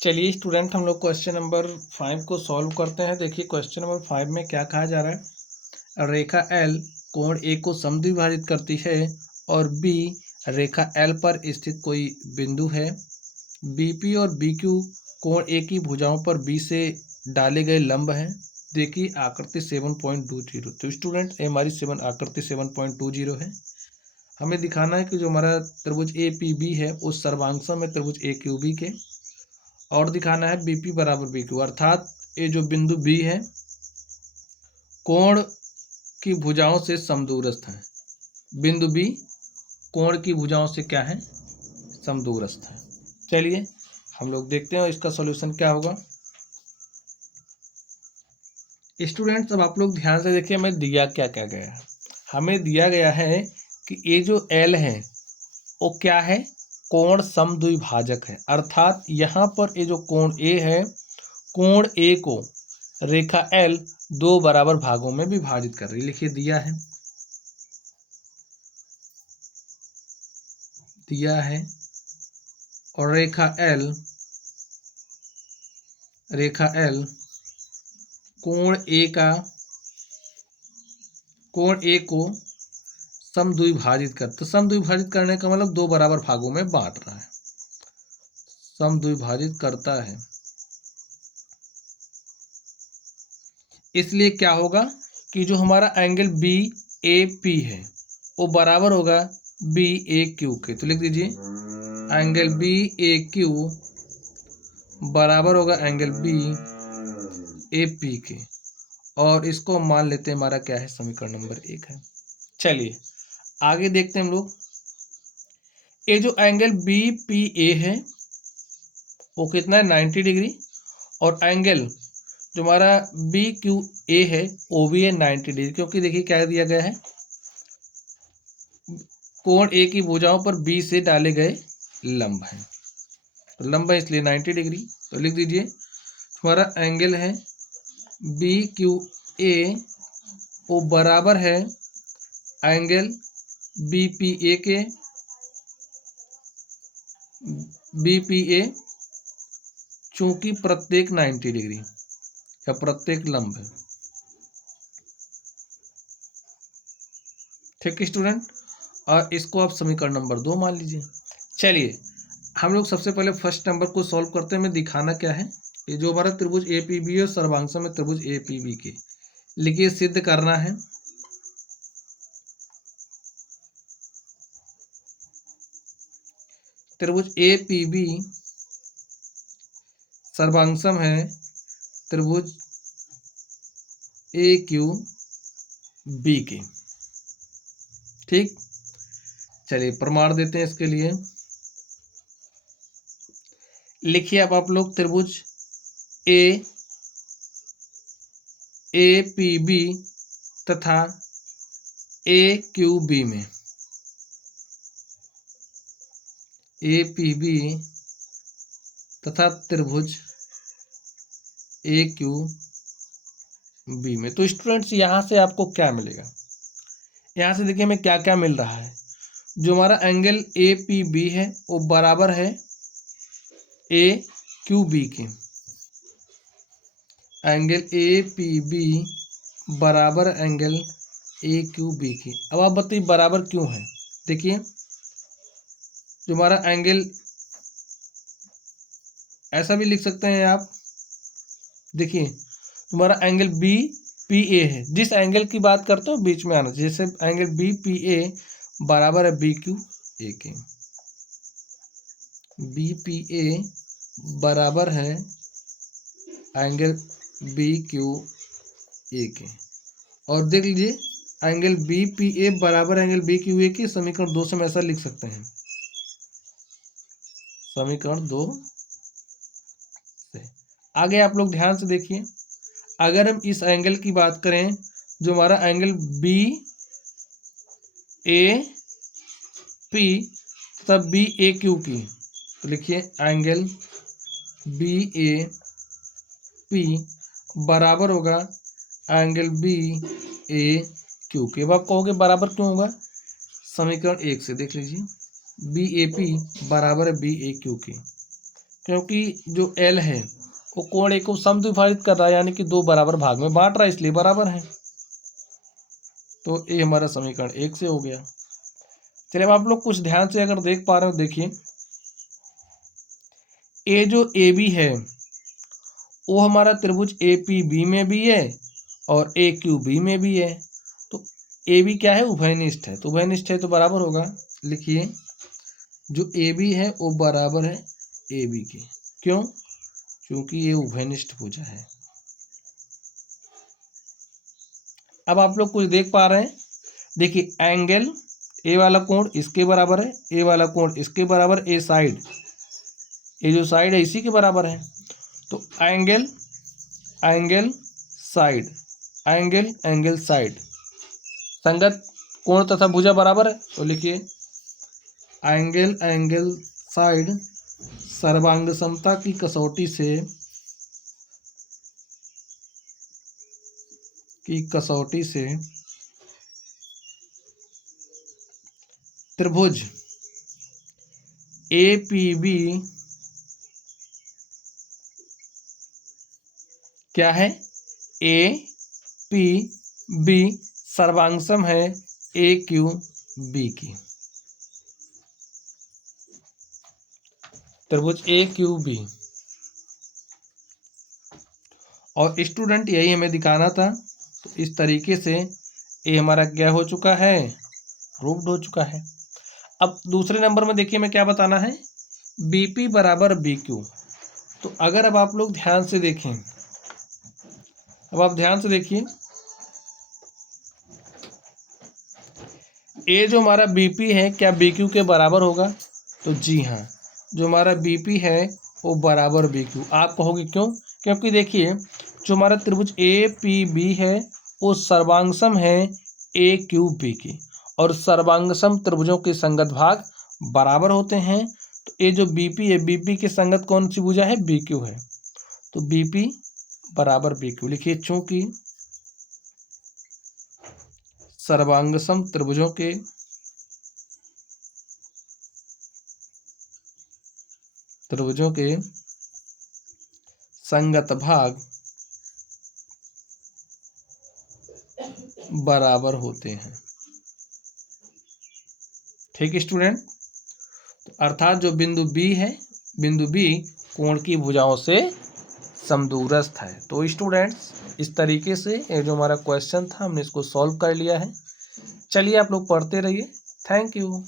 चलिए स्टूडेंट, हम लोग क्वेश्चन नंबर 5 को सॉल्व करते हैं। देखिए क्वेश्चन नंबर 5 में क्या कहा जा रहा है। रेखा एल कोण ए को समद्विभाजित करती है और बी रेखा एल पर स्थित कोई बिंदु है। बीपी और बीक्यू कोण ए की भुजाओं पर बी से डाले गए लंब हैं। देखिए आकृति 7.20। तो स्टूडेंट ये हमारी आकृति 7.20 है। हमें दिखाना है कि जो हमारा त्रिभुज ए पी बी है उस सर्वांगसम में त्रिभुज ए क्यू बी के, और दिखाना है बीपी बराबर बीक्यू, अर्थात ये जो बिंदु बी है कोण की भुजाओं से समदूरस्थ है। बिंदु बी कोण की भुजाओं से क्या है, समदूरस्थ है। चलिए हम लोग देखते हैं इसका सॉल्यूशन क्या होगा। स्टूडेंट्स अब आप लोग ध्यान से देखिए, हमें दिया क्या क्या गया है। हमें दिया गया है कि ये जो एल है वो क्या है, कोण समद्विभाजक है। अर्थात यहाँ पर ये जो कोण ए है, कोण ए को रेखा एल दो बराबर भागों में विभाजित कर रही है। लिखिए दिया है और रेखा एल कोण ए को समद्विभाजित कर, तो समद्विभाजित करने का मतलब दो बराबर भागों में बांट रहा है, समद्विभाजित करता है। इसलिए क्या होगा कि जो हमारा एंगल बी ए पी है वो बराबर होगा बी ए क्यू के। तो लिख दीजिए एंगल बी ए क्यू बराबर होगा एंगल बी ए पी के, और इसको मान लेते हैं हमारा क्या है, समीकरण नंबर 1 है। चलिए आगे देखते हैं हम लोग। ये जो एंगल बी पी ए है वो कितना है, 90 डिग्री, और एंगल जो हमारा बी क्यू ए है वो भी है 90 डिग्री, क्योंकि देखिए क्या दिया गया है, कोण ए की भुजाओं पर बी से डाले गए लंब है, तो लंब है इसलिए 90 डिग्री। तो लिख दीजिए हमारा एंगल है बी क्यू ए वो बराबर है एंगल बी पी ए के, बी पी ए चूंकि प्रत्येक 90 डिग्री या प्रत्येक लंब है। ठीक है स्टूडेंट, और इसको आप समीकरण नंबर 2 मान लीजिए। चलिए हम लोग सबसे पहले फर्स्ट नंबर को सॉल्व करते हैं। हमें दिखाना क्या है, ये जो हमारा त्रिभुज ए पी बी है सर्वांगसम में त्रिभुज ए पी बी के, लिखिए सिद्ध करना है त्रिभुज ए पी बी सर्वांगसम है त्रिभुज ए क्यू बी के। ठीक, चलिए प्रमाण देते हैं इसके लिए। लिखिए अब आप लोग त्रिभुज ए पी बी तथा ए क्यू बी में, ए पी बी तथा त्रिभुज ए क्यू बी में। तो स्टूडेंट्स यहाँ से आपको क्या मिलेगा, यहाँ से देखिए हमें क्या क्या मिल रहा है। जो हमारा एंगल ए पी बी है वो बराबर है ए क्यू बी के, एंगल ए पी बी बराबर एंगल ए क्यू बी के। अब आप बताइए बराबर क्यों है। देखिए जो हमारा एंगल, ऐसा भी लिख सकते हैं आप, देखिए तुम्हारा एंगल बी पी ए है, जिस एंगल की बात करते हो बीच में आना चाहिए, जैसे एंगल बी पी ए बराबर है बी क्यू ए के, बी पी ए बराबर है एंगल बी क्यू ए के। और देख लीजिए एंगल बी पी ए बराबर एंगल बी क्यू ए के, समीकरण 2 से हम ऐसा लिख सकते हैं, समीकरण 2 से। आगे आप लोग ध्यान से देखिए, अगर हम इस एंगल की बात करें, जो हमारा एंगल बी ए पी तब बी ए क्यू की, तो लिखिए एंगल बी ए पी बराबर होगा एंगल बी ए क्यू के। अब आप कहोगे बराबर क्यों होगा, समीकरण 1 से देख लीजिए, बी ए पी बराबर है बी ए क्यू के। क्योंकि जो एल है वो कोण ए को समद्विभाजित कर रहा है, यानी कि दो बराबर भाग में बांट रहा है, इसलिए बराबर है। तो ये हमारा समीकरण 1 से हो गया। चलिए अब आप लोग कुछ ध्यान से अगर देख पा रहे हो, देखिए ए जो ए बी है वो हमारा त्रिभुज ए पी बी में भी है और ए क्यू बी में भी है। तो ए बी क्या है, उभयनिष्ठ है, तो उभयनिष्ठ है तो बराबर होगा। लिखिए जो ए बी है वो बराबर है ए बी के। क्यों? क्योंकि ये उभयनिष्ठ भुजा है। अब आप लोग कुछ देख पा रहे हैं, देखिए एंगल ए वाला कोण इसके बराबर है, ए वाला कोण इसके बराबर, ए साइड, ये जो साइड है इसी के बराबर है। तो angle angle side, angle angle side, संगत कोण तथा भुजा बराबर है। तो लिखिए एंगल एंगल साइड सर्वांग समता की कसौटी से त्रिभुज ए पी बी क्या है, ए पी बी सर्वांगसम है ए क्यू बी की। त्रिभुज ए क्यू बी। और स्टूडेंट यही हमें दिखाना था। तो इस तरीके से ए हमारा क्या हो चुका है, प्रूव्ड हो चुका है। अब दूसरे नंबर में देखिए मैं क्या बताना है, बी पी बराबर बी क्यू। तो अगर अब आप लोग ध्यान से देखें, अब आप ध्यान से देखिए ए जो हमारा बी पी है क्या बी क्यू के बराबर होगा? तो जी हाँ, जो हमारा बी पी है वो बराबर बी क्यू। आप कहोगे क्यों? क्योंकि देखिए जो हमारा त्रिभुज ए पी बी है वो सर्वांगसम है ए क्यू बी की, और सर्वांगसम त्रिभुजों के संगत भाग बराबर होते हैं। तो ये जो बी पी है, बी पी के संगत कौन सी भुजा है, बी क्यू है। तो बी पी बराबर बी क्यू लिखिए, चूंकि सर्वांगसम त्रिभुजों के संगत भाग बराबर होते हैं। ठीक है स्टूडेंट, तो अर्थात जो बिंदु बी है, बिंदु बी कोण की भुजाओं से समदूरस्थ है। तो स्टूडेंट्स इस तरीके से ये जो हमारा क्वेश्चन था हमने इसको सॉल्व कर लिया है। चलिए आप लोग पढ़ते रहिए। Thank you.